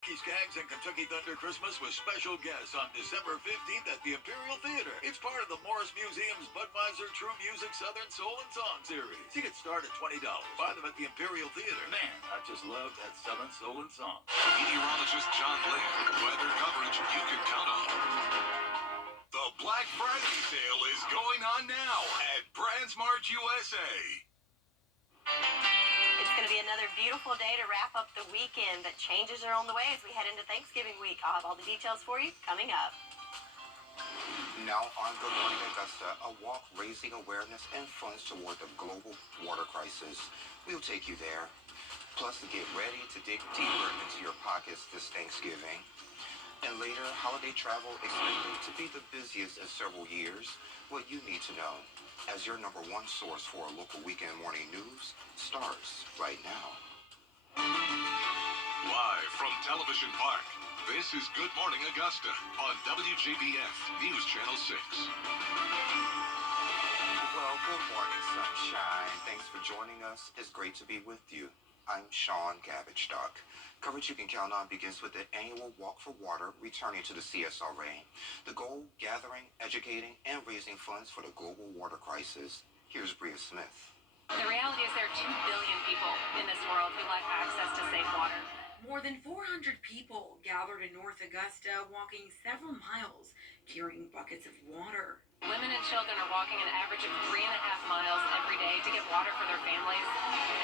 Skags and Kentucky Thunder Christmas with special guests on December 15th at the Imperial Theater. It's part of the Morris Museum's Budweiser True Music Southern Soul and Song series. Tickets start at $20. Buy them at the Imperial Theater. Man, I just love that Southern Soul and Song. Meteorologist John Lynn. Weather coverage you can count on. The Black Friday sale is going on now at Brandsmart USA. It's going to be another beautiful day to wrap up the weekend, but changes are on the way as we head into Thanksgiving week. I'll have all the details for you coming up. Now on Good Morning Augusta, a walk raising awareness and funds toward the global water crisis. We'll take you there. Plus, to get ready to dig deeper into your pockets this Thanksgiving. And later, holiday travel expected to be the busiest in several years. What you need to know, as your number one source for local weekend morning news, starts right now. Live from Television Park, this is Good Morning Augusta on WJBF News Channel 6. Well, good morning, sunshine. Thanks for joining us. It's great to be with you. I'm Sean Cabbage-Stock. Coverage you can count on begins with the annual Walk for Water returning to the CSRA. The goal, gathering, educating, and raising funds for the global water crisis. Here's Bria Smith. The reality is there are 2 billion people in this world who lack access to safe water. More than 400 people gathered in North Augusta, walking several miles, carrying buckets of water. Women and children are walking an average of 3.5 miles every day to get water for their families,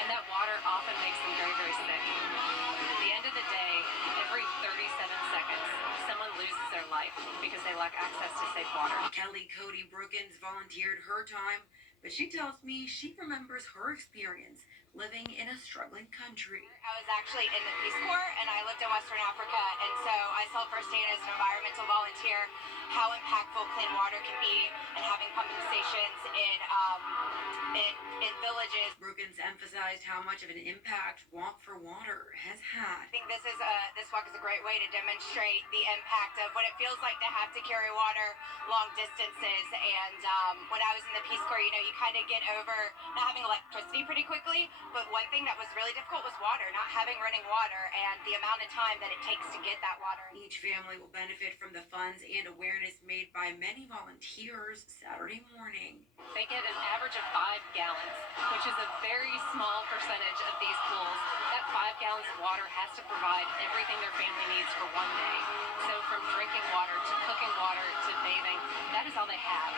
and that water often makes them very, very sick. At the end of the day, every 37 seconds, someone loses their life because they lack access to safe water. Kelly Cody Brookins volunteered her time, but she tells me she remembers her experience living in a struggling country. I was actually in the Peace Corps, and I lived in Western Africa, and so I saw firsthand as an environmental volunteer how impactful clean water can be, and having pumping stations in villages. Brookins emphasized how much of an impact Walk for Water has had. I think this walk is a great way to demonstrate the impact of what it feels like to have to carry water long distances. And when I was in the Peace Corps, you kind of get over not having electricity pretty quickly, but one thing that was really difficult was water, not having running water, and the amount of time that it takes to get that water. Each family will benefit from the funds and awareness made by many volunteers Saturday morning. They get an average of 5 gallons, which is a very small percentage of these pools. That 5 gallons of water has to provide everything their family needs for one day. So from drinking water to cooking water to bathing, that is all they have.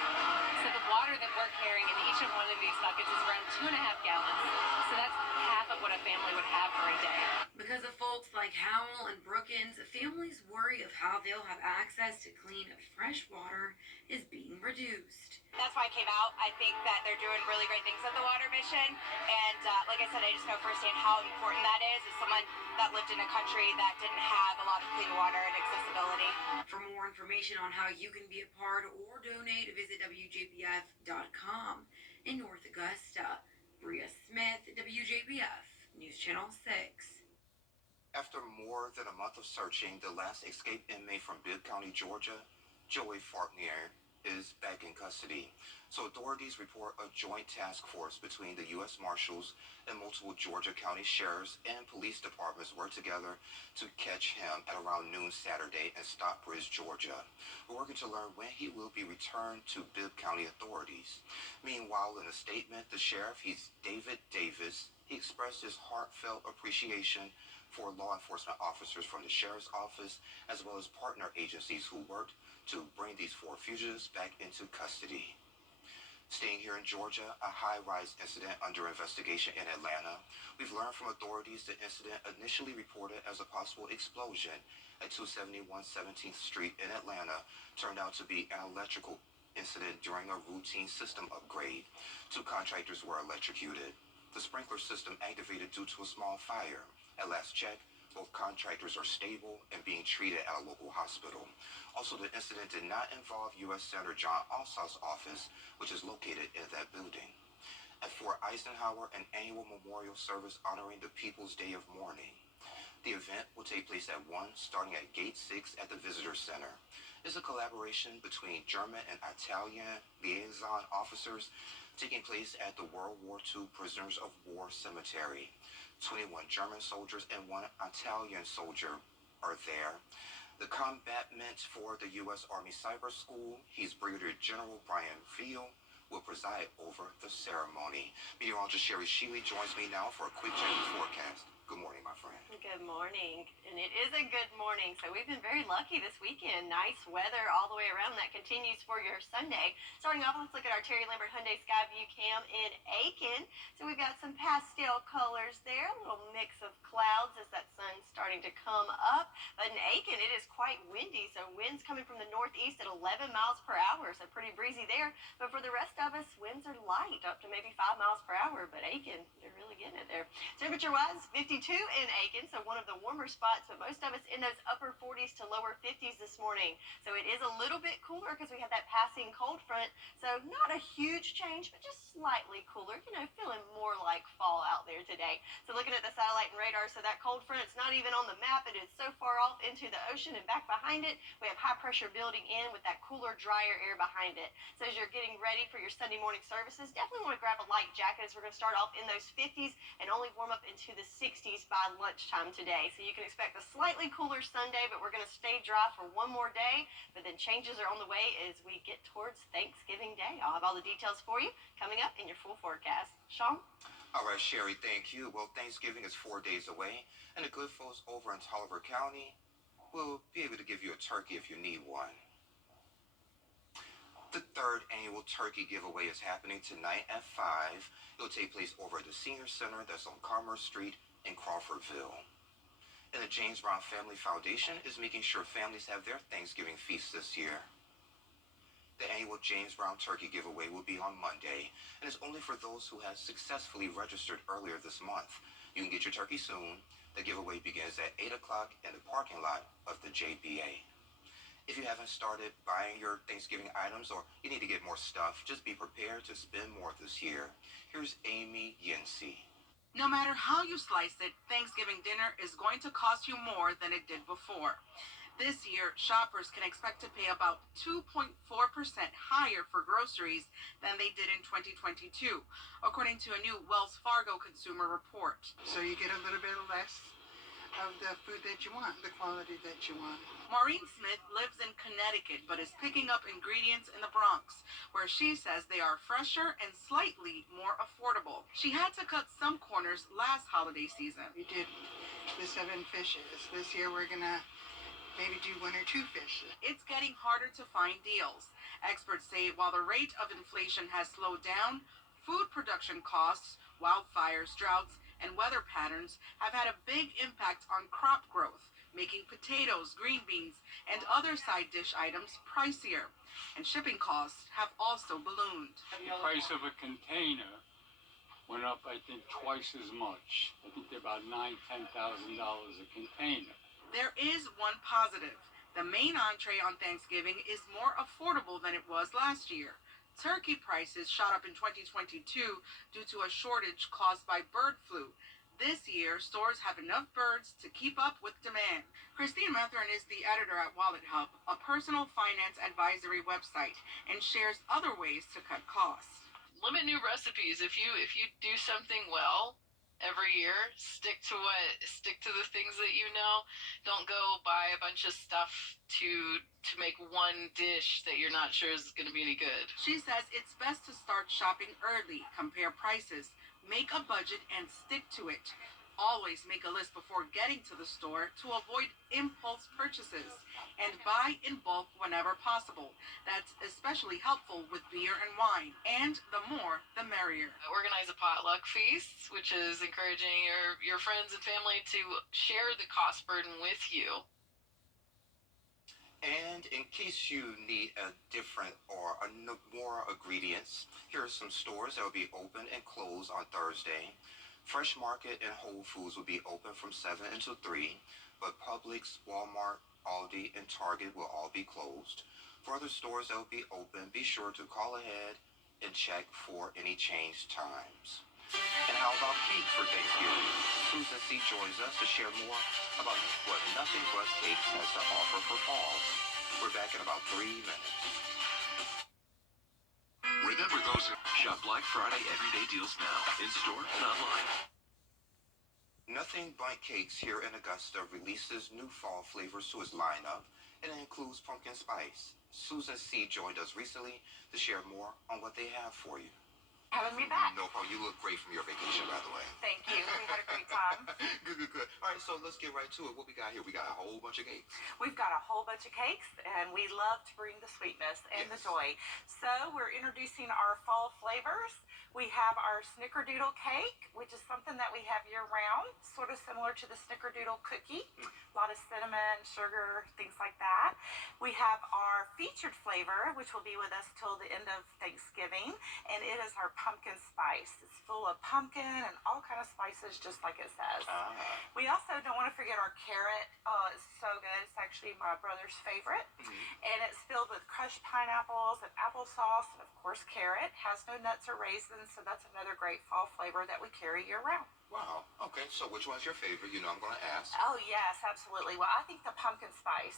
So the water that we're carrying in each of one of these buckets is around 2.5 gallons. So that's half of what a family would have for a day. Because of folks like Howell and Brookins, families' worry of how they'll have access to clean, fresh water is being reduced. That's why I came out. I think that they're doing really great things at the water mission. And like I said, I just know firsthand how important that is as someone that lived in a country that didn't have a lot of clean water and accessibility. For more information on how you can be a part or donate, visit WJBF.com. In North Augusta, Bria Smith, WJBF, News Channel 6. After more than a month of searching, the last escaped inmate from Bibb County, Georgia, Joey Faulkner, is back in custody. So authorities report a joint task force between the U.S. Marshals and multiple Georgia County sheriffs and police departments worked together to catch him at around noon Saturday in Stockbridge, Georgia. We're working to learn when he will be returned to Bibb County authorities. Meanwhile, in a statement, the sheriff, he's David Davis, he expressed his heartfelt appreciation for law enforcement officers from the sheriff's office as well as partner agencies who worked to bring these 4 fugitives back into custody. Staying here in Georgia, a high-rise incident under investigation in Atlanta. We've learned from authorities the incident initially reported as a possible explosion at 271 17th Street in Atlanta turned out to be an electrical incident during a routine system upgrade. 2 contractors were electrocuted. The sprinkler system activated due to a small fire. At last check, both contractors are stable and being treated at a local hospital. Also, the incident did not involve U.S. Senator John Ossoff's office, which is located in that building. At Fort Eisenhower, an annual memorial service honoring the People's Day of Mourning. The event will take place at 1, starting at Gate 6 at the Visitor Center. It's a collaboration between German and Italian liaison officers taking place at the World War II Prisoners of War Cemetery. 21 German soldiers and 1 Italian soldier are there. The combatants for the U.S. Army Cyber School, he's Brigadier General Brian Veal, will preside over the ceremony. Meteorologist Sherry Sheely joins me now for a quick check of the forecast. Good morning, my friend. Good morning. And it is a good morning. So we've been very lucky this weekend. Nice weather all the way around. That continues for your Sunday. Starting off, let's look at our Terry Lambert Hyundai Skyview Cam in Aiken. So we've got some pastel colors there. A little mix of clouds as that sun's starting to come up. But in Aiken, it is quite windy. So winds coming from the northeast at 11 miles per hour. So pretty breezy there. But for the rest of us, winds are light, up to maybe 5 miles per hour. But Aiken, they're really getting it there. Temperature-wise, 52 in Aiken, so one of the warmer spots, but most of us in those upper 40s to lower 50s this morning. So it is a little bit cooler because we had that passing cold front, so not a huge change, but just slightly cooler, feeling more like fall out there today. So looking at the satellite and radar, so that cold front, it's not even on the map. It is so far off into the ocean and back behind it. We have high pressure building in with that cooler, drier air behind it. So as you're getting ready for your Sunday morning services, definitely want to grab a light jacket as we're going to start off in those 50s and only warm up into the 60s by lunchtime today. So you can expect a slightly cooler Sunday, but we're going to stay dry for one more day. But then changes are on the way as we get towards Thanksgiving Day. I'll have all the details for you coming up in your full forecast. Sean? All right, Sherry, thank you. Well, Thanksgiving is 4 days away, and the good folks over in Tolliver County will be able to give you a turkey if you need one. The third annual turkey giveaway is happening tonight at 5. It'll take place over at the Senior Center that's on Commerce Street in Crawfordville. And the James Brown Family Foundation is making sure families have their Thanksgiving feast this year. The annual James Brown Turkey Giveaway will be on Monday, and it's only for those who have successfully registered earlier this month. You can get your turkey soon. The giveaway begins at 8 o'clock in the parking lot of the JBA. If you haven't started buying your Thanksgiving items or you need to get more stuff, just be prepared to spend more this year. Here's Amy Yancey. No matter how you slice it, Thanksgiving dinner is going to cost you more than it did before. This year, shoppers can expect to pay about 2.4% higher for groceries than they did in 2022, according to a new Wells Fargo consumer report. So you get a little bit less of the food that you want, the quality that you want. Maureen Smith lives in Connecticut, but is picking up ingredients in the Bronx, where she says they are fresher and slightly more affordable. She had to cut some corners last holiday season. We did the 7 fishes. This year we're gonna maybe do 1 or 2 fish. It's getting harder to find deals. Experts say while the rate of inflation has slowed down, food production costs, wildfires, droughts, and weather patterns have had a big impact on crop growth, making potatoes, green beans, and other side dish items pricier. And shipping costs have also ballooned. The price of a container went up, I think, twice as much. I think they're about $9,000-$10,000 a container. There is one positive. The main entree on Thanksgiving is more affordable than it was last year. Turkey prices shot up in 2022 due to a shortage caused by bird flu. This year, stores have enough birds to keep up with demand. Christine Methrin is the editor at Wallet Hub, a personal finance advisory website, and shares other ways to cut costs. Limit new recipes. If you do something well every year, stick to the things that you know. Don't go buy a bunch of stuff to make one dish that you're not sure is going to be any good. She says it's best to start shopping early, compare prices, make a budget, and stick to it. Always make a list before getting to the store to avoid impulse purchases, and buy in bulk whenever possible. That's especially helpful with beer and wine, and the more, the merrier. Organize a potluck feast, which is encouraging your friends and family to share the cost burden with you. And in case you need a different or more ingredients, here are some stores that will be open and closed on Thursday. Fresh Market and Whole Foods will be open from 7 until 3, but Publix, Walmart, Aldi, and Target will all be closed. For other stores that will be open, be sure to call ahead and check for any changed times. And how about cake for Thanksgiving? Susan C. joins us to share more about what Nothing But Cakes has to offer for fall. We're back in about 3 minutes. Remember those shop Black Friday everyday deals now in store and online. Nothing But Cakes here in Augusta releases new fall flavors to its lineup, and it includes pumpkin spice. Susan C. joined us recently to share more on what they have for you. Having me back. No problem. You look great from your vacation, by the way. Thank you. We had a great time. Good. All right, so let's get right to it. What we got here? We got a whole bunch of cakes. We've got a whole bunch of cakes, and we love to bring the sweetness and the joy. So we're introducing our fall flavors. We have our snickerdoodle cake, which is something that we have year-round, sort of similar to the snickerdoodle cookie. A lot of cinnamon, sugar, things like that. We have our featured flavor, which will be with us till the end of Thanksgiving, and it is our pumpkin spice. It's full of pumpkin and all kind of spices, just like it says. We also don't want to forget our carrot. Oh, it's so good. It's actually my brother's favorite. And it's filled with crushed pineapples and applesauce, and of course carrot. Has no nuts or raisins, so that's another great fall flavor that we carry year-round. Wow. Okay, so which one's your favorite? You know I'm going to ask. Oh, yes, absolutely. Well, I think the pumpkin spice.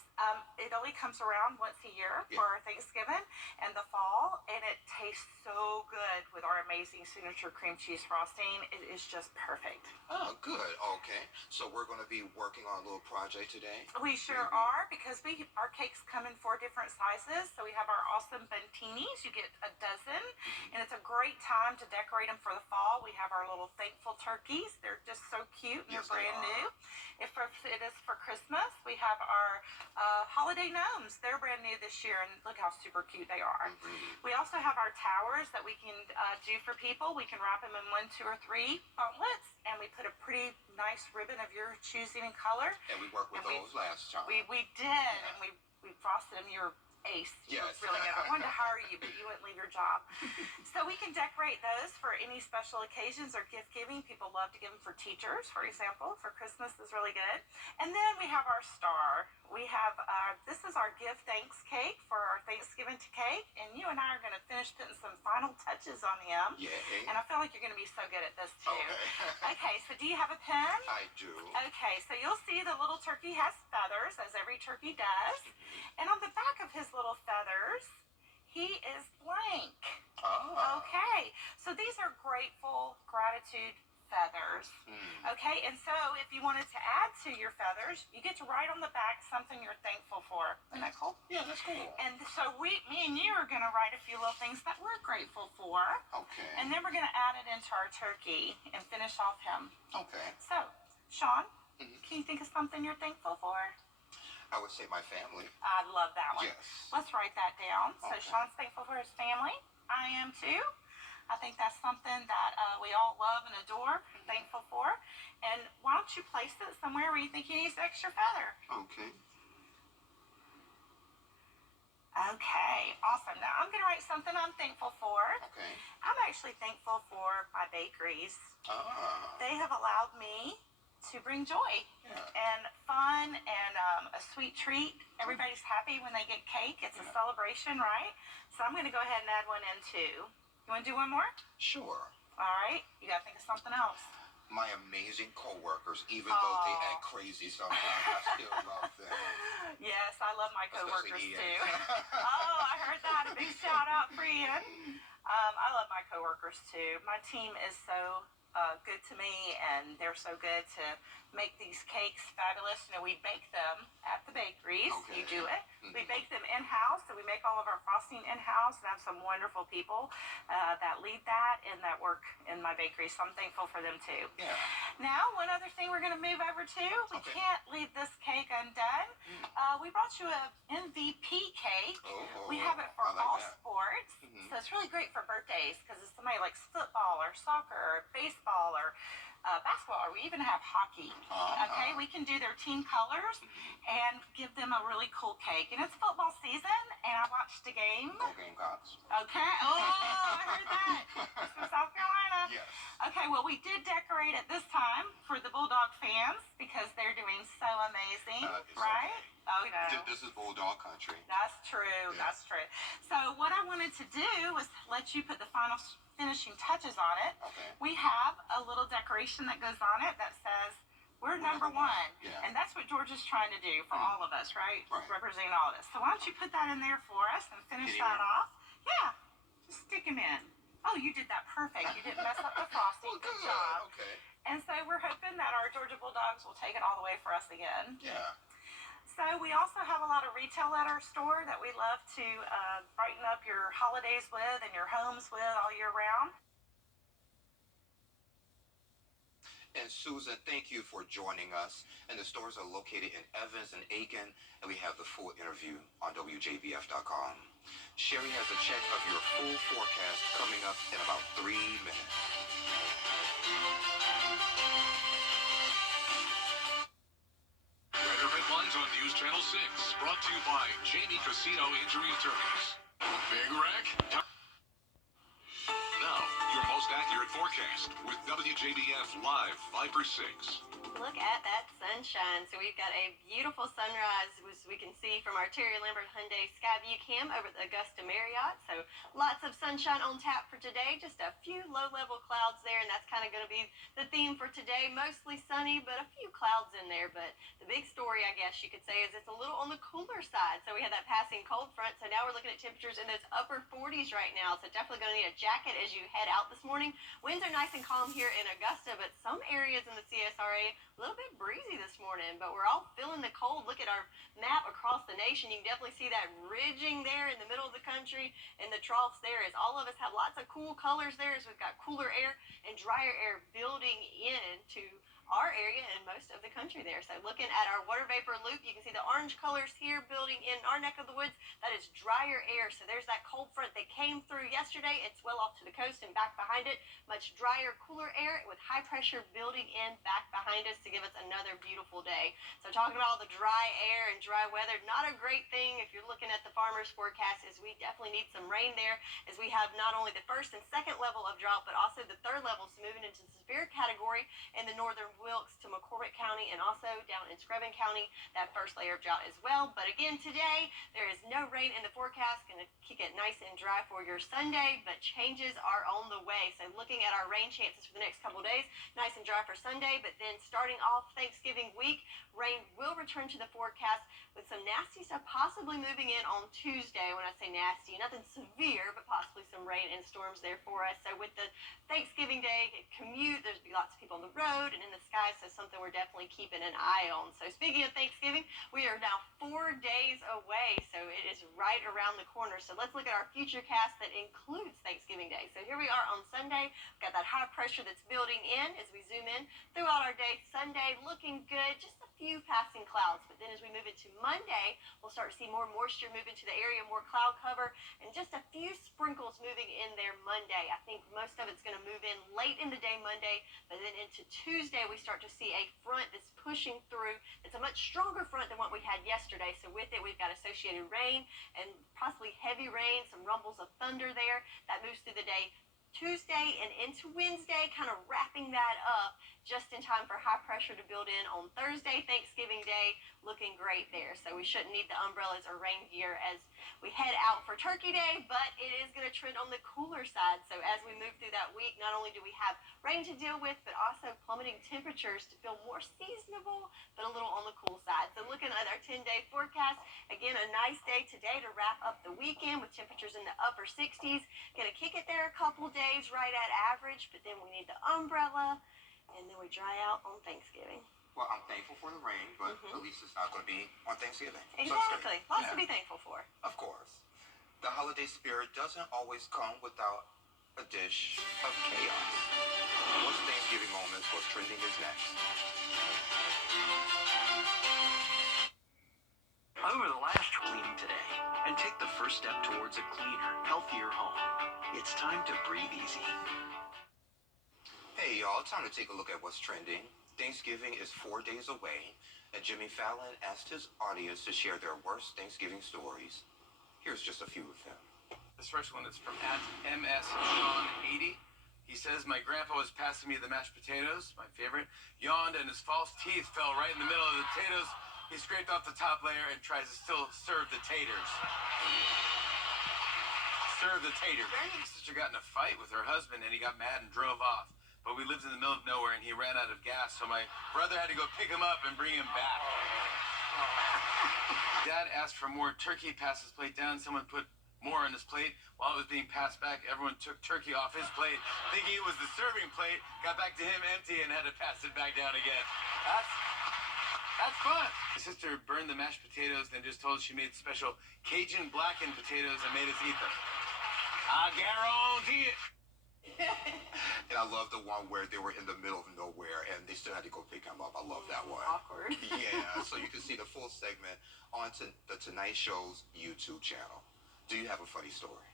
It only comes around once a year for our Thanksgiving and the fall, and it tastes so good with our amazing signature cream cheese frosting. It is just perfect. Oh, good. Okay. So we're going to be working on a little project today? We sure are, because our cakes come in 4 different sizes. So we have our awesome buntinis. You get a dozen, and it's a great time to decorate them for the fall. We have our little thankful turkeys. They're just so cute, and they're brand new. It is for Christmas. We have our holiday gnomes. They're brand new this year, and look how super cute they are. We also have our towers that we can do for people. We can wrap them in 1, 2, or 3 gauntlets, and we put a pretty nice ribbon of your choosing and color. And we worked with those last time. We did, and we frosted them. You're ace. You look really good. I wanted to hire you, but you wouldn't leave your job. So we can decorate those for any special occasions or gift giving. People love to give them for teachers, for example. For Christmas is really good. And then we have our star. We have, this is our give thanks cake for our Thanksgiving cake. And you and I are going to finish putting some final touches on him. Yeah. And I feel like you're going to be so good at this too. Okay, so do you have a pen? I do. Okay, so you'll see the little turkey has feathers, as every turkey does. And on the back of his little feathers, he is blank. Okay, so these are grateful, gratitude feathers. Okay, and so if you wanted to add to your feathers, you get to write on the back something you're thankful for. Isn't that cool? Yeah, that's cool. And so me and you are going to write a few little things that we're grateful for. Okay. And then we're going to add it into our turkey and finish off him. Okay. So, Sean, can you think of something you're thankful for? I would say my family. I love that one. Yes. Let's write that down. So Okay. Sean's thankful for his family. I am too. I think that's something that we all love and adore, thankful for. And why don't you place it somewhere where you think he needs an extra feather? Okay. Okay, awesome. Now I'm going to write something I'm thankful for. Okay. I'm actually thankful for my bakeries. They have allowed me to bring joy and fun and a sweet treat. Everybody's happy when they get cake. It's a celebration, right? So I'm going to go ahead and add one in too. You want to do one more? Sure. All right. You got to think of something else. My amazing coworkers, even though they act crazy sometimes, I still love them. Yes, I love my coworkers Especially too. Ian. Oh, I heard that. A big shout out for Ian. I love my coworkers too. My team is so good to me, and they're so good to make these cakes fabulous. You know, we bake them at the bakeries. Okay. You do it. We bake them in-house, so we make all of our frosting in-house, and I have some wonderful people that lead that and that work in my bakery, so I'm thankful for them too. Yeah. Now, one other thing we're going to move over to, we can't leave this cake undone. We brought you a MVP cake. We have it for all sports, so it's really great for birthdays because if somebody likes football or soccer or baseball or basketball, or we even have hockey. Okay, we can do their team colors and give them a really cool cake. And it's football season, and I watched the game. Go Gamecocks. Okay. Oh, I heard that. It's from South Carolina. Yes. Okay, well, we did decorate it this time for the Bulldog fans because they're doing so amazing, right? Okay. Oh, no. This is Bulldog Country. That's true. Yeah. That's true. So what I wanted to do was let you put the final finishing touches on it. Okay. We have a little decoration that goes on it that says, we're number one. Yeah. And that's what George is trying to do for all of us, right? Right. Representing all of us. So why don't you put that in there for us and finish that off? Yeah. Just stick him in. Oh, you did that perfect. You didn't mess up the frosting. Well, Good good. job. Okay. And so we're hoping that our Georgia Bulldogs will take it all the way for us again. Yeah. So we also have a lot of retail at our store that we love to brighten up your holidays with and your homes with all year round. And Susan, thank you for joining us. And the stores are located in Evans and Aiken, and we have the full interview on WJBF.com. Sherry has a check of your full forecast coming up in about 3 minutes. Weather headlines on News Channel 6, brought to you by Jamie Casino Injury Attorneys. Big Wreck. Now, your most accurate forecast with WJBF Live 5/6. Look at that sunshine. So we've got a beautiful sunrise, as we can see from our Terry Lambert Hyundai Skyview Cam over at the Augusta Marriott. So lots of sunshine on tap for today. Just a few low-level clouds there, and that's kind of going to be the theme for today. Mostly sunny, but a few clouds in there. But the big story, I guess you could say, is it's a little on the cooler side. So we had that passing cold front. So now we're looking at temperatures in those upper 40s right now. So definitely going to need a jacket as you head out this morning. Winds are nice and calm here in Augusta, but some areas in the CSRA a little bit breezy this morning, but we're all feeling the cold. Look at our map across the nation. You can definitely see that ridging there in the middle of the country, and the troughs there as all of us have lots of cool colors there as we've got cooler air and drier air building into our area and most of the country there. So looking at our water vapor loop, you can see the orange colors here building in our neck of the woods. That is drier air. So there's that cold front that came through yesterday. It's well off to the coast and back behind it. Much drier, cooler air with high pressure building in back behind us to give us another beautiful day. So talking about all the dry air and dry weather, not a great thing if you're looking at the farmer's forecast, as we definitely need some rain there, as we have not only the first and second level of drought, but also the third levels moving into the severe category in the northern Wilkes to McCormick County, and also down in Screven County, that first layer of drought as well. But again, today, there is no rain in the forecast. Going to keep it nice and dry for your Sunday, but changes are on the way. So looking at our rain chances for the next couple of days, nice and dry for Sunday, but then starting off Thanksgiving week, rain will return to the forecast with some nasty stuff possibly moving in on Tuesday. When I say nasty, nothing severe, but possibly some rain and storms there for us. So with the Thanksgiving Day commute, there's be lots of people on the road and in the sky, so something we're definitely keeping an eye on. So speaking of Thanksgiving, we are now 4 days away, so it is right around the corner. So let's look at our future cast that includes Thanksgiving Day. So here we are on Sunday. We've got that high pressure that's building in as we zoom in throughout our day. Sunday looking good, just a few passing clouds, but then as we move into Monday, we'll start to see more moisture move into the area, more cloud cover, and just a few sprinkles moving in there Monday. I think most of it's going to move in late in the day Monday, but then into Tuesday, we start to see a front that's pushing through. It's a much stronger front than what we had yesterday, so with it, we've got associated rain and possibly heavy rain, some rumbles of thunder there. That moves through the day Tuesday and into Wednesday, kind of wrapping that up just in time for high pressure to build in on Thursday, Thanksgiving Day, looking great there. So we shouldn't need the umbrellas or rain gear as we head out for Turkey Day, but it is going to trend on the cooler side. So as we move through that week, not only do we have rain to deal with, but also plummeting temperatures to feel more seasonable, but a little on the cool side. So looking at our 10-day forecast, again, a nice day today to wrap up the weekend with temperatures in the upper 60s. Going to kick it there a couple days right at average, but then we need the umbrella, and then we dry out on Thanksgiving. Well, I'm thankful for the rain, but at least it's not going to be on Thanksgiving. Exactly. Lots to be thankful for. Of course. The holiday spirit doesn't always come without a dish of chaos. What's Thanksgiving moments? What's trending is next. Over the last cleaning today, and take the first step towards a cleaner, healthier home. It's time to breathe easy. Hey y'all, time to take a look at what's trending. Thanksgiving is 4 days away, and Jimmy Fallon asked his audience to share their worst Thanksgiving stories. Here's just a few of them. This first one is from @MSSean80. He says, my grandpa was passing me the mashed potatoes, my favorite, yawned, and his false teeth fell right in the middle of the potatoes. He scraped off the top layer and tries to still serve the taters. Serve the taters. My sister got in a fight with her husband, and he got mad and drove off. But we lived in the middle of nowhere, and he ran out of gas, so my brother had to go pick him up and bring him back. Dad asked for more turkey, passed his plate down. Someone put more on his plate. While it was being passed back, everyone took turkey off his plate, thinking it was the serving plate, got back to him empty, and had to pass it back down again. That's fun. My sister burned the mashed potatoes, then just told us she made special Cajun blackened potatoes and made us eat them. I guarantee it. And I love the one where they were in the middle of nowhere and they still had to go pick him up. I love that one. Awkward. Yeah, so you can see the full segment on the Tonight Show's YouTube channel. Do you have a funny story?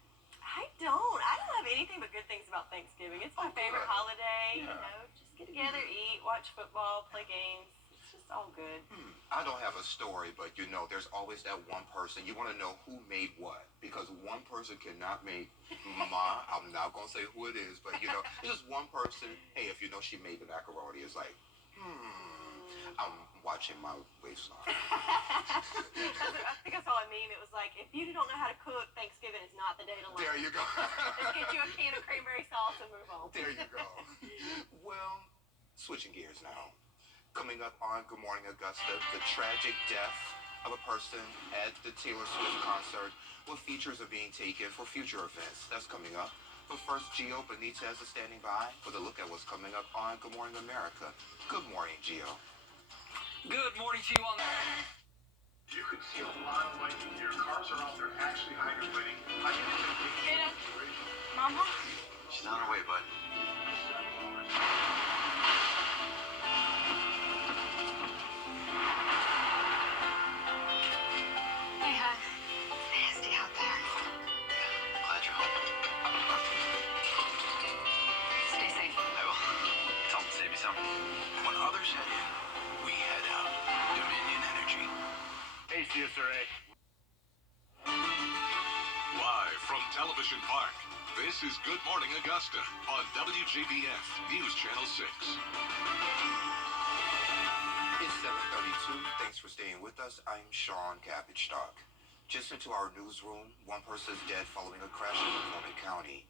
I don't have anything but good things about Thanksgiving. It's my favorite holiday. Yeah. You know, just get together, eat, watch football, play games. It's just all good. I don't have a story, but you know, there's always that one person. You want to know who made what, because one person cannot make I'm not going to say who it is, but you know, it's just one person. Hey, if you know she made the macaroni, it's like, I'm watching my waistline. I think I saw a meme. It was like, if you don't know how to cook, Thanksgiving is not the day to learn. There you go. Just get you a can of cranberry sauce and move on. There you go. Well, switching gears now. Coming up on Good Morning Augusta, the tragic death of a person at the Taylor Swift concert, with features are being taken for future events. That's coming up. But first, Gio Benitez is standing by with a look at what's coming up on Good Morning America. Good morning, Gio. Good morning to you on You could see a lot of light here. Cars are out there actually hydrating. I Dana, Mama? She's on her way, bud. Hey, hon. It's nasty out there. Glad you're home. Stay safe. I will. Tell them to save you some. When others head in, we head out. Dominion Energy. Hey, CSRA. Live from Television Park, this is Good Morning Augusta on WJBF News Channel 6. It's 7:32. Thanks for staying with us. I'm Sean Cabbage-Stock. Just into our newsroom, one person is dead following a crash in Macomb County.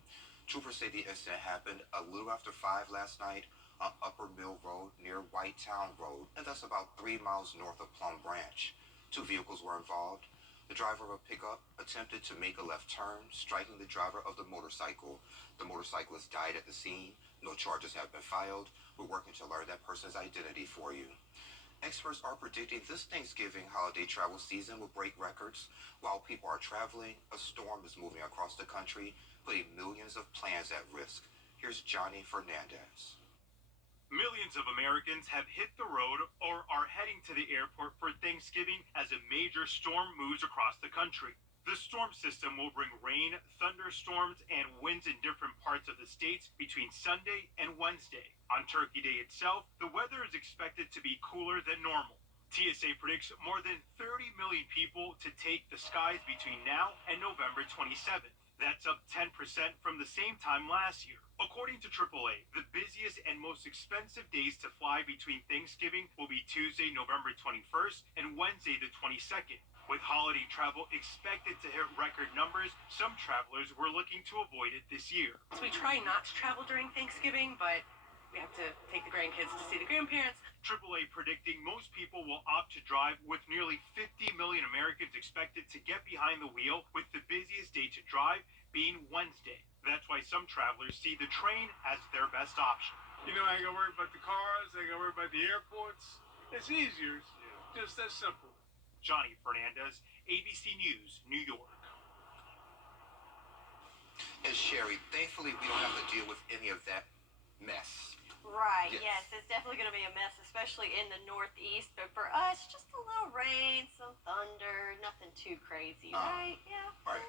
Troopers say the incident happened a little after 5 last night on Upper Mill Road near Whitetown Road, and that's about 3 miles north of Plum Branch. 2 vehicles were involved. The driver of a pickup attempted to make a left turn, striking the driver of the motorcycle. The motorcyclist died at the scene. No charges have been filed. We're working to learn that person's identity for you. Experts are predicting this Thanksgiving holiday travel season will break records. While people are traveling, a storm is moving across the country, putting millions of plans at risk. Here's Johnny Fernandez. Millions of Americans have hit the road or are heading to the airport for Thanksgiving as a major storm moves across the country. The storm system will bring rain, thunderstorms, and winds in different parts of the states between Sunday and Wednesday. On Turkey Day itself, the weather is expected to be cooler than normal. TSA predicts more than 30 million people to take the skies between now and November 27th. That's up 10% from the same time last year. According to AAA, the busiest and most expensive days to fly between Thanksgiving will be Tuesday, November 21st and Wednesday, the 22nd. With holiday travel expected to hit record numbers, some travelers were looking to avoid it this year. So we try not to travel during Thanksgiving, but we have to take the grandkids to see the grandparents. AAA predicting most people will opt to drive, with nearly 50 million Americans expected to get behind the wheel, with the busiest day to drive being Wednesday. That's why some travelers see the train as their best option. You know, I ain't gonna worry about the cars, I ain't gonna worry about the airports. It's easier. Just that simple. Johnny Fernandez, ABC News, New York. And Sherry, thankfully we don't have to deal with any of that mess. Right, Yes. yes, it's definitely going to be a mess, especially in the Northeast. But for us, just a little rain, some thunder, nothing too crazy, right? Yeah. Right.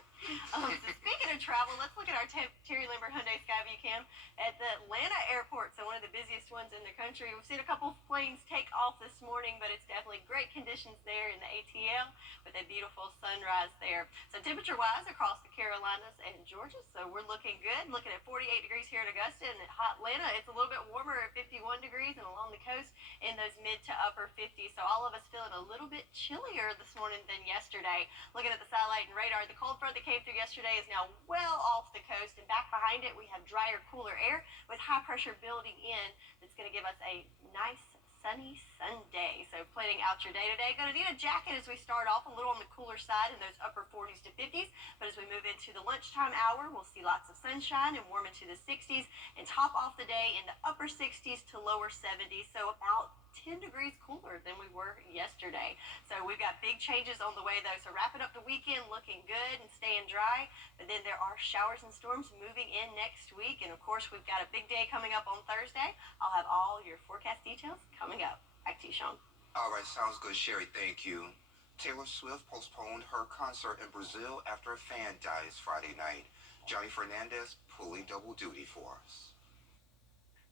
So speaking of travel, let's look at our Terry Lambert Hyundai Skyview Cam at the Atlanta airport. So one of the busiest ones in the country. We've seen a couple planes take off this morning, but it's definitely great conditions there in the ATL with a beautiful sunrise there. So temperature-wise across the Carolinas and Georgia, so we're looking good. Looking at 48 degrees here in Augusta, and at hot Atlanta, it's a little bit warmer at 51 degrees, and along the coast in those mid to upper 50s. So all of us feeling a little bit chillier this morning than yesterday. Looking at the satellite and radar, the cold front that came through yesterday is now well off the coast, and back behind it we have drier, cooler air with high pressure building in that's going to give us a nice sunny Sunday. So planning out your day today, going to need a jacket as we start off a little on the cooler side in those upper 40s to 50s. But as we move into the lunchtime hour, we'll see lots of sunshine and warm into the 60s and top off the day in the upper 60s to lower 70s. So about 10 degrees cooler than we were yesterday. So we've got big changes on the way though. So wrapping up the weekend looking good and staying dry. But then there are showers and storms moving in next week. And of course, we've got a big day coming up on Thursday. I'll have all your forecast details coming up. Back to you, Sean. All right, sounds good, Sherry. Thank you. Taylor Swift postponed her concert in Brazil after a fan dies Friday night. Johnny Fernandez pulling double duty for us.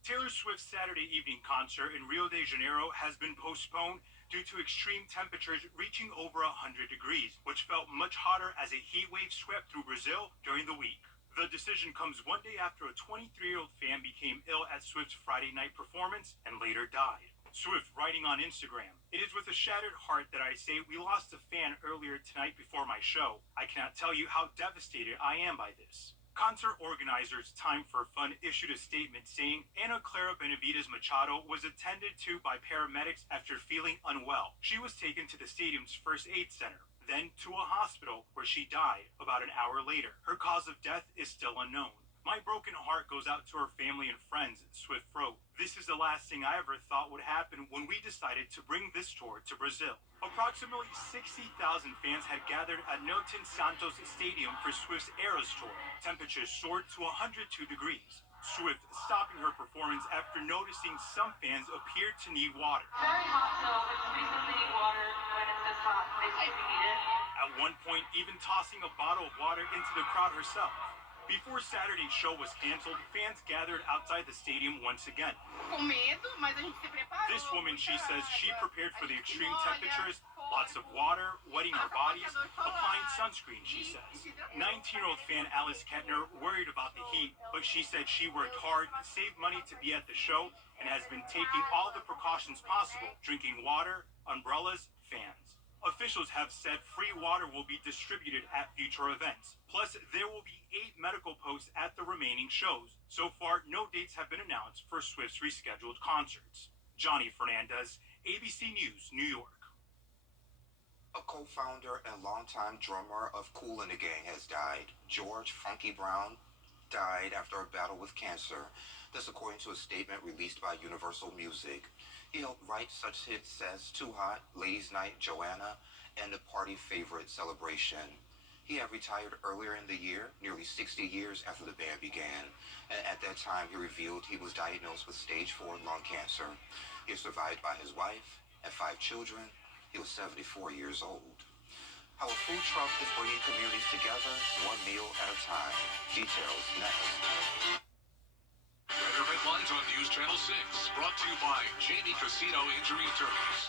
Taylor Swift's Saturday evening concert in Rio de Janeiro has been postponed due to extreme temperatures reaching over 100 degrees, which felt much hotter as a heat wave swept through Brazil during the week. The decision comes one day after a 23-year-old fan became ill at Swift's Friday night performance and later died. Swift writing on Instagram, "It is with a shattered heart that I say we lost a fan earlier tonight before my show. I cannot tell you how devastated I am by this." Concert organizers Time for Fun issued a statement saying Ana Clara Benavides Machado was attended to by paramedics after feeling unwell. She was taken to the stadium's first aid center, then to a hospital where she died about an hour later. Her cause of death is still unknown. "My broken heart goes out to her family and friends," Swift wrote. "This is the last thing I ever thought would happen when we decided to bring this tour to Brazil." Approximately 60,000 fans had gathered at Newton Santos Stadium for Swift's Eras tour. Temperatures soared to 102 degrees. Swift stopping her performance after noticing some fans appeared to need water. Very hot, so if somebody need water when it's this hot, they say we need it. At one point, even tossing a bottle of water into the crowd herself. Before Saturday's show was canceled, fans gathered outside the stadium once again. This woman, she says, she prepared for the extreme temperatures, lots of water, wetting our bodies, applying sunscreen, she says. 19-year-old fan Alice Kettner worried about the heat, but she said she worked hard, saved money to be at the show, and has been taking all the precautions possible, drinking water, umbrellas, fans. Officials have said free water will be distributed at future events. Plus, there will be 8 medical posts at the remaining shows. So far, no dates have been announced for Swift's rescheduled concerts. Johnny Fernandez, ABC News, New York. A co-founder and longtime drummer of Kool and the Gang has died. George Funky Brown died after a battle with cancer. This according to a statement released by Universal Music. He helped write such hits as Too Hot, Ladies Night, Joanna, and the party favorite Celebration. He had retired earlier in the year, nearly 60 years after the band began, and at that time he revealed he was diagnosed with stage 4 lung cancer. He is survived by his wife and 5 children. He was 74 years old. How a food truck is bringing communities together, one meal at a time. Details next. Weather headlines on News Channel 6, brought to you by Jamie Casino Injury Attorneys.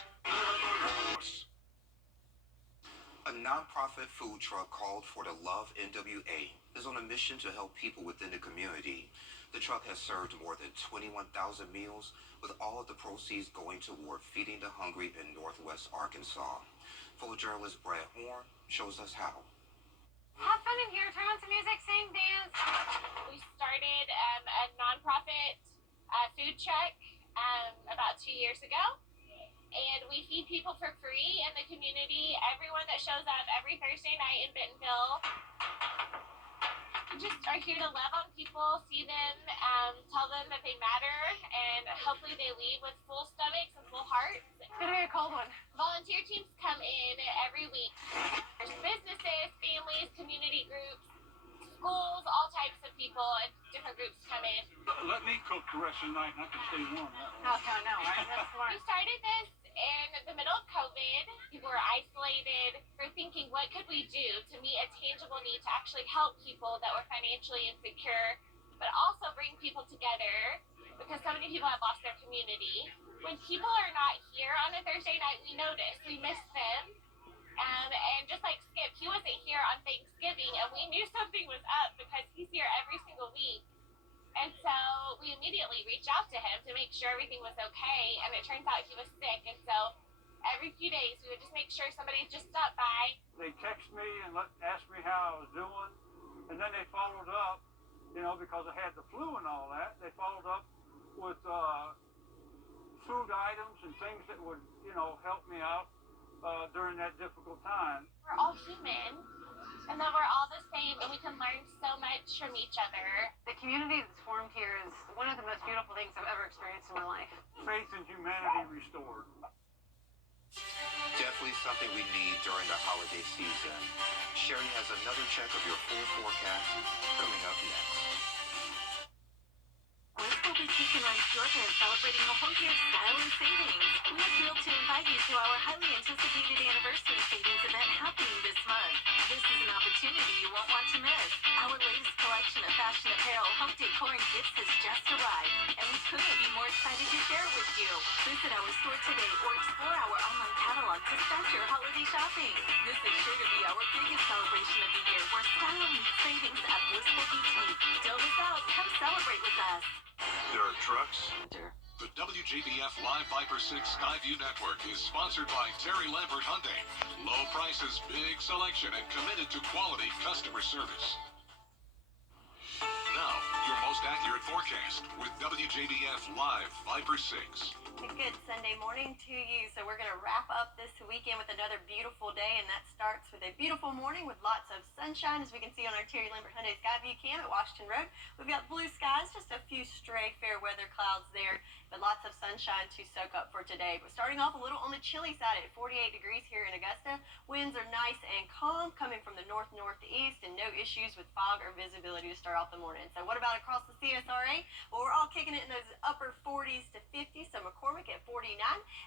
A nonprofit food truck called for the Love NWA is on a mission to help people within the community. The truck has served more than 21,000 meals, with all of the proceeds going toward feeding the hungry in Northwest Arkansas. Photojournalist Brad Horn shows us how. Have fun in here, turn on some music, sing, dance. We started a nonprofit food truck about 2 years ago, and we feed people for free in the community. Everyone that shows up every Thursday night in Bentonville, we just are here to love on people, see them, tell them that they matter, and hopefully they leave with full stomachs and full hearts. Gonna be a cold one. Volunteer teams come in every week. There's businesses, families, community groups, schools, all types of people, and different groups come in. Let me cook the rest of the night and I can stay warm. Oh, no, right? That's smart. We started this in the middle of COVID. People were isolated. We're thinking, what could we do to meet a tangible need to actually help people that were financially insecure, but also bring people together, because so many people have lost their community. When people are not here on a Thursday night, we notice, we miss them. And just like Skip, he wasn't here on Thanksgiving, and we knew something was up because he's here every single week. And so we immediately reached out to him to make sure everything was okay, and it turns out he was sick. And so every few days we would just make sure somebody just stopped by. They text me and asked me how I was doing, and then they followed up, because I had the flu and all that. They followed up with food items and things that would, help me out during that difficult time. We're all human, and that we're all the same, and we can learn so much from each other. The community that's formed here is one of the most beautiful things I've ever experienced in my life. Faith in humanity restored. Definitely something we need during the holiday season. Sherry has another check of your full forecast coming up next. Westfield Boutique in Rice, Georgia is celebrating a whole year of style and savings. We are thrilled to invite you to our highly anticipated anniversary savings event happening this month. This is an opportunity you won't want to miss. Our latest collection of fashion apparel, home decor, and gifts has just arrived, and we couldn't be more excited to share it with you. Visit our store today or explore our online catalog to start your holiday shopping. This is sure to be our biggest celebration of the year, where style meets savings at Westfield Boutique. Don't miss out. Come celebrate with us. Dirt trucks. The WJBF Live Viper 6 Skyview Network is sponsored by Terry Lambert Hyundai. Low prices, big selection, and committed to quality customer service. Now, your most accurate forecast with WJBF Live Viper 6. A good Sunday morning to you. So we're going to wrap up this weekend with another beautiful day, and that starts with a beautiful morning with lots of sunshine, as we can see on our Terry Lambert Hyundai Skyview cam at Washington Road. We've got blue skies, just a few stray fair weather clouds there, but lots of sunshine to soak up for today. But starting off a little on the chilly side at 48 degrees here in Augusta. Winds are nice and calm, coming from the north-northeast, and no issues with fog or visibility to start off the morning. So what about across the CSRA? Well, we're all kicking it in those upper 40s to 50s. So McCormick at 49.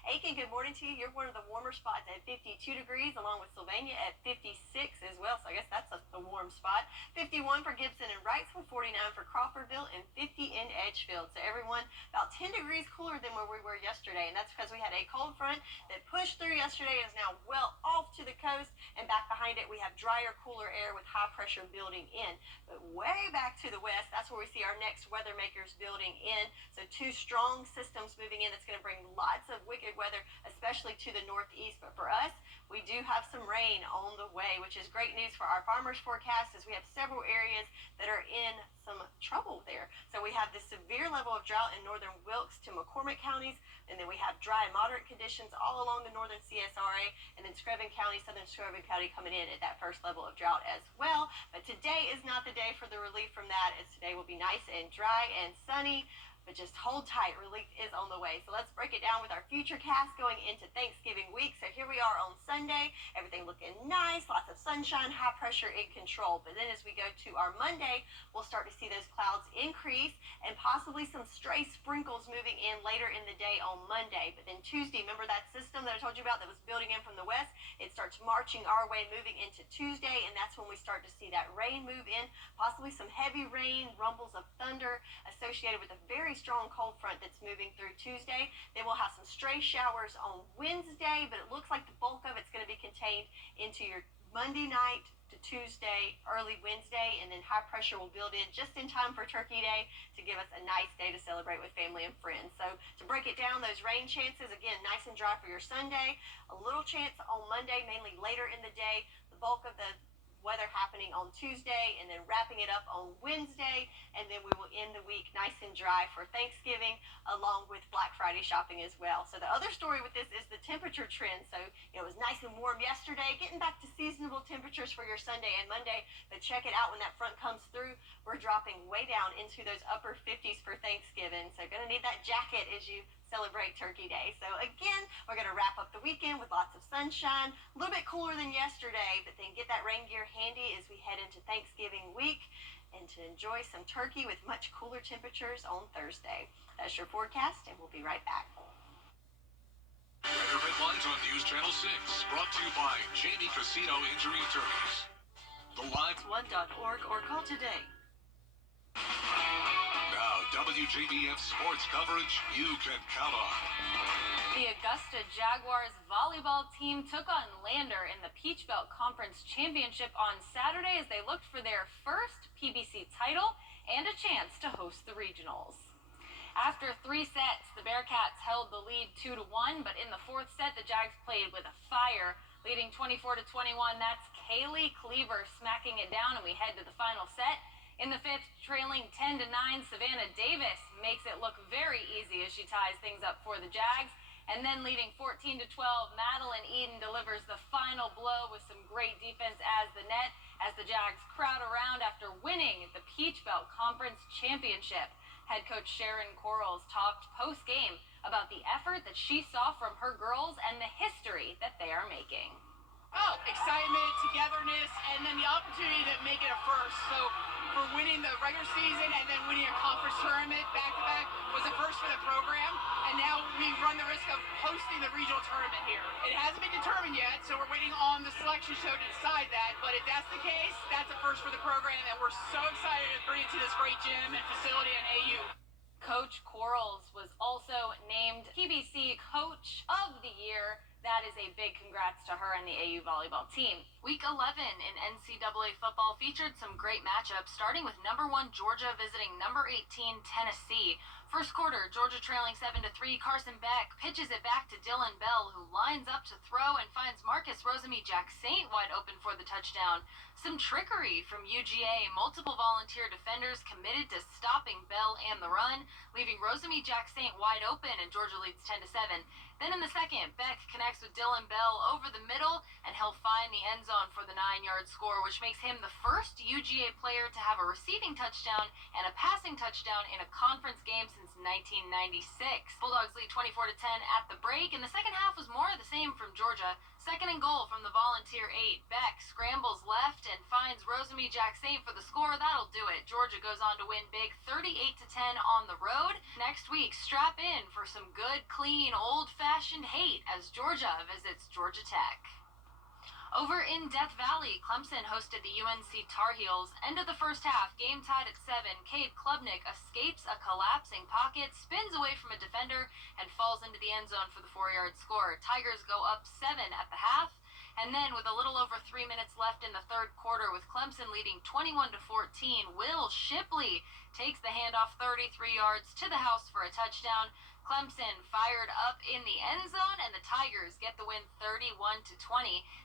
Aiken, good morning to you. You're one of the warmer spots at 52 degrees, along with Sylvania at 56 as well. So I guess that's a warm spot. 51 for Gibson and Wrightsville, 49 for Crawfordville, and 50 in Edgefield. So everyone about 10 degrees cooler than where we were yesterday. And that's because we had a cold front that pushed through yesterday and is now well off to the coast. And back behind it, we have drier, cooler air with high pressure building in. But way back to the west, that's where we see our next weather makers building in. So two strong systems moving in that's going to bring lots of wicked weather, especially to the northeast. But for us, we do have some rain on the way, which is great news for our farmers forecast, as we have several areas that are in some trouble there. So we have the severe level of drought in northern Wilkes to McCormick counties, and then we have dry and moderate conditions all along the northern CSRA, and then Screven County, southern Screven County coming in at that first level of drought as well. But today is not the day for the relief from that, as today will be nice and dry and sunny. But just hold tight, relief is on the way. So let's break it down with our future cast going into Thanksgiving week. So here we are on Sunday, everything looking nice, lots of sunshine, high pressure in control. But then as we go to our Monday, we'll start to see those clouds increase and possibly some stray sprinkles moving in later in the day on Monday. But then Tuesday, remember that system that I told you about that was building in from the west? It starts marching our way, moving into Tuesday, and that's when we start to see that rain move in, possibly some heavy rain, rumbles of thunder associated with a very strong cold front that's moving through Tuesday. Then we'll have some stray showers on Wednesday, but it looks like the bulk of it's going to be contained into your Monday night to Tuesday, early Wednesday, and then high pressure will build in just in time for Turkey Day to give us a nice day to celebrate with family and friends. So to break it down, those rain chances, again, nice and dry for your Sunday. A little chance on Monday, mainly later in the day. The bulk of the weather happening on Tuesday, and then wrapping it up on Wednesday, and then we will end the week nice and dry for Thanksgiving, along with Black Friday shopping as well. So the other story with this is the temperature trend. So it was nice and warm yesterday, getting back to seasonable temperatures for your Sunday and Monday, but check it out when that front comes through. We're dropping way down into those upper 50s for Thanksgiving, so gonna need that jacket as you celebrate Turkey Day. So again, we're going to wrap up the weekend with lots of sunshine, a little bit cooler than yesterday, but then get that rain gear handy as we head into Thanksgiving week and to enjoy some turkey with much cooler temperatures on Thursday. That's your forecast, and we'll be right back. Weather headlines on News Channel 6, brought to you by Jamie Casino Injury Attorneys. The live One.org or call today. Now, WJBF sports coverage you can count on. The Augusta Jaguars volleyball team took on Lander in the Peach Belt Conference Championship on Saturday as they looked for their first PBC title and a chance to host the regionals. After 3 sets, the Bearcats held the lead 2-1, but in the 4th set, the Jags played with a fire, leading 24-21. That's Kaylee Cleaver smacking it down, and we head to the final set. In the fifth, trailing 10-9, Savannah Davis makes it look very easy as she ties things up for the Jags. And then leading 14-12, Madeline Eden delivers the final blow with some great defense as the net, as the Jags crowd around after winning the Peach Belt Conference Championship. Head coach Sharon Quarles talked post-game about the effort that she saw from her girls and the history that they are making. Oh, excitement, togetherness, and then the opportunity to make it a first. So for winning the regular season and then winning a conference tournament back-to-back was a first for the program. And now we run the risk of hosting the regional tournament here. It hasn't been determined yet, so we're waiting on the selection show to decide that. But if that's the case, that's a first for the program, and we're so excited to bring it to this great gym and facility at AU. Coach Quarles was also named PBC Coach of the Year. That is a big congrats to her and the AU volleyball team. Week 11 in NCAA football featured some great matchups, starting with number 1 Georgia visiting number 18 Tennessee. First quarter, Georgia trailing 7-3. Carson Beck pitches it back to Dylan Bell, who lines up to throw and finds Marcus Rosemy Jack Saint wide open for the touchdown. Some trickery from UGA. Multiple volunteer defenders committed to stopping Bell and the run, leaving Rosemy Jack Saint wide open, and Georgia leads 10-7. Then in the second, Beck connects with Dylan Bell over the middle, and he'll find the end zone for the 9-yard score, which makes him the first UGA player to have a receiving touchdown and a passing touchdown in a conference game since 1996. Bulldogs lead 24-10 at the break, and the second half was more of the same from Georgia. Second and goal from the Volunteer 8. Beck scrambles left and finds Rosemy Jack Saint for the score. That'll do it. Georgia goes on to win big 38-10 on the road. Next week, strap in for some good, clean, old-fashioned hate as Georgia visits Georgia Tech. Over in Death Valley, Clemson hosted the UNC Tar Heels. End of the first half, game tied at 7. Cade Klubnik escapes a collapsing pocket, spins away from a defender, and falls into the end zone for the 4-yard score. Tigers go up 7 at the half. And then, with a little over 3 minutes left in the third quarter, with Clemson leading 21-14, Will Shipley takes the handoff 33 yards to the house for a touchdown. Clemson fired up in the end zone, and the Tigers get the win 31-20.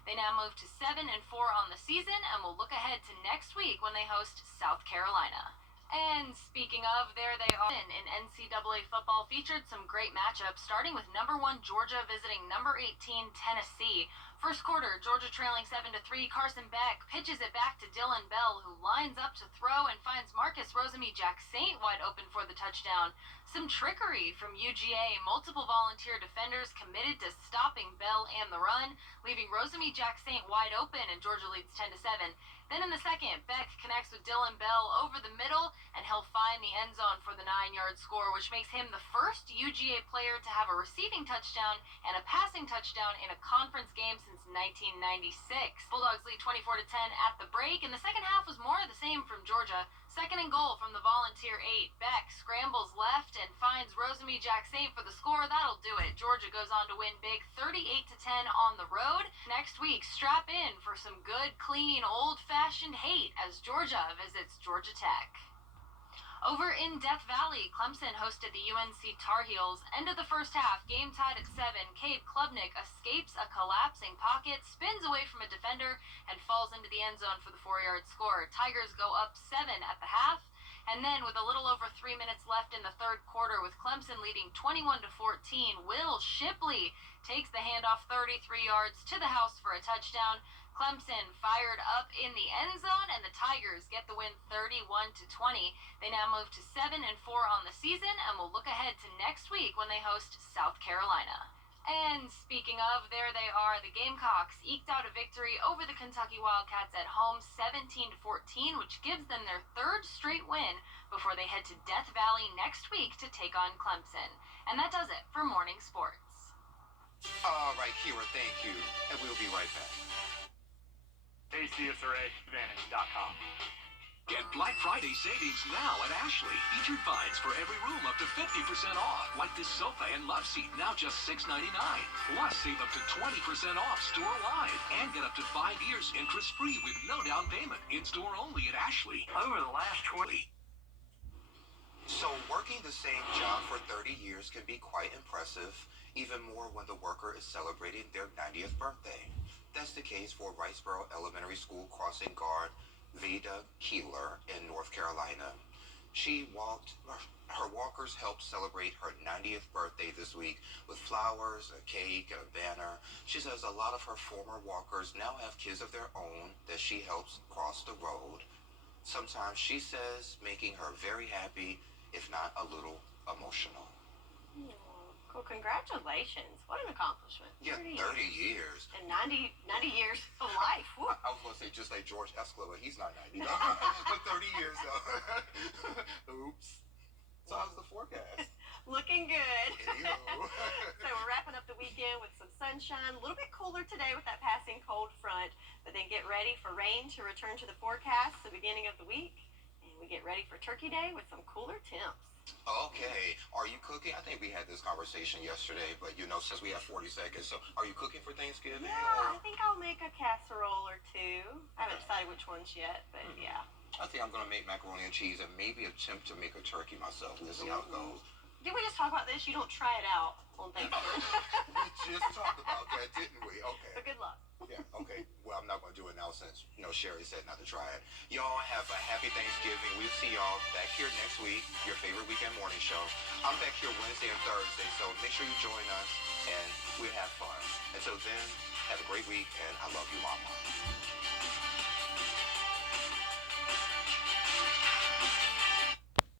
They now move to 7-4 on the season, and will look ahead to next week when they host South Carolina. And speaking of, there they are. In NCAA football featured some great matchups, starting with number 1 Georgia visiting number 18 Tennessee. First quarter, Georgia trailing 7-3. Carson Beck pitches it back to Dylan Bell, who lines up to throw and finds Marcus Rosemy Jack Saint wide open for the touchdown. Some trickery from UGA. Multiple volunteer defenders committed to stopping Bell and the run, leaving Rosemy Jack Saint wide open, and Georgia leads 10-7. Then in the second, Beck connects with Dylan Bell over the middle, and he'll find the end zone for the 9-yard score, which makes him the first UGA player to have a receiving touchdown and a passing touchdown in a conference game since 1996. Bulldogs lead 24-10 at the break, and the second half was more of the same from Georgia. Second and goal from the Volunteer 8. Beck scrambles left and finds Rosemy Jack Saint for the score. That'll do it. Georgia goes on to win big 38-10 on the road. Next week, strap in for some good, clean, old-fashioned hate as Georgia visits Georgia Tech. Over in Death Valley, Clemson hosted the UNC Tar Heels. End of the first half, game tied at 7. Cade Klubnik escapes a collapsing pocket, spins away from a defender, and falls into the end zone for the 4-yard score. Tigers go up 7 at the half. And then, with a little over 3 minutes left in the third quarter, with Clemson leading 21-14, Will Shipley takes the handoff 33 yards to the house for a touchdown. Clemson fired up in the end zone, and the Tigers get the win 31-20. They now move to 7-4 on the season, and will look ahead to next week when they host South Carolina. And speaking of, there they are. The Gamecocks eked out a victory over the Kentucky Wildcats at home 17-14, which gives them their third straight win before they head to Death Valley next week to take on Clemson. And that does it for Morning Sports. All right, Kira, thank you. And we'll be right back. ACSRAadvantage.com. Get Black Friday savings now at Ashley. Featured finds for every room up to 50% off. Like this sofa and love seat, now just $6.99. Plus, save up to 20% off store-wide. And get up to 5 years interest-free with no down payment. In-store only at Ashley. Over the last 20. So working the same job for 30 years can be quite impressive, even more when the worker is celebrating their 90th birthday. That's the case for Riceboro Elementary School crossing guard Veda Keeler in North Carolina. Her walkers helped celebrate her 90th birthday this week with flowers, a cake, and a banner. She says a lot of her former walkers now have kids of their own that she helps cross the road. Sometimes she says making her very happy, if not a little emotional. Well, congratulations. What an accomplishment. Yeah, 30 years. And 90 years of life. Woo. I was going to say just like George Escala, but he's not 90. No. But 30 years, though. Oops. So how's the forecast? Looking good. So we're wrapping up the weekend with some sunshine. A little bit cooler today with that passing cold front. But then get ready for rain to return to the forecast the beginning of the week. And we get ready for Turkey Day with some cooler temps. Okay. Are you cooking? I think we had this conversation yesterday, but since we have 40 seconds, so are you cooking for Thanksgiving? Yeah, I think I'll make a casserole or two. I haven't decided which ones yet, but yeah. I think I'm going to make macaroni and cheese and maybe attempt to make a turkey myself. We'll see how it goes. Did we just talk about this? You don't try it out on Thanksgiving. We just talked about that, didn't we? Okay. So good luck. Yeah, okay. Well, I'm not going to do it now since, Sherry said not to try it. Y'all have a happy Thanksgiving. We'll see y'all back here next week, your favorite weekend morning show. I'm back here Wednesday and Thursday, so make sure you join us and we'll have fun. Until then, have a great week, and I love you, Mama.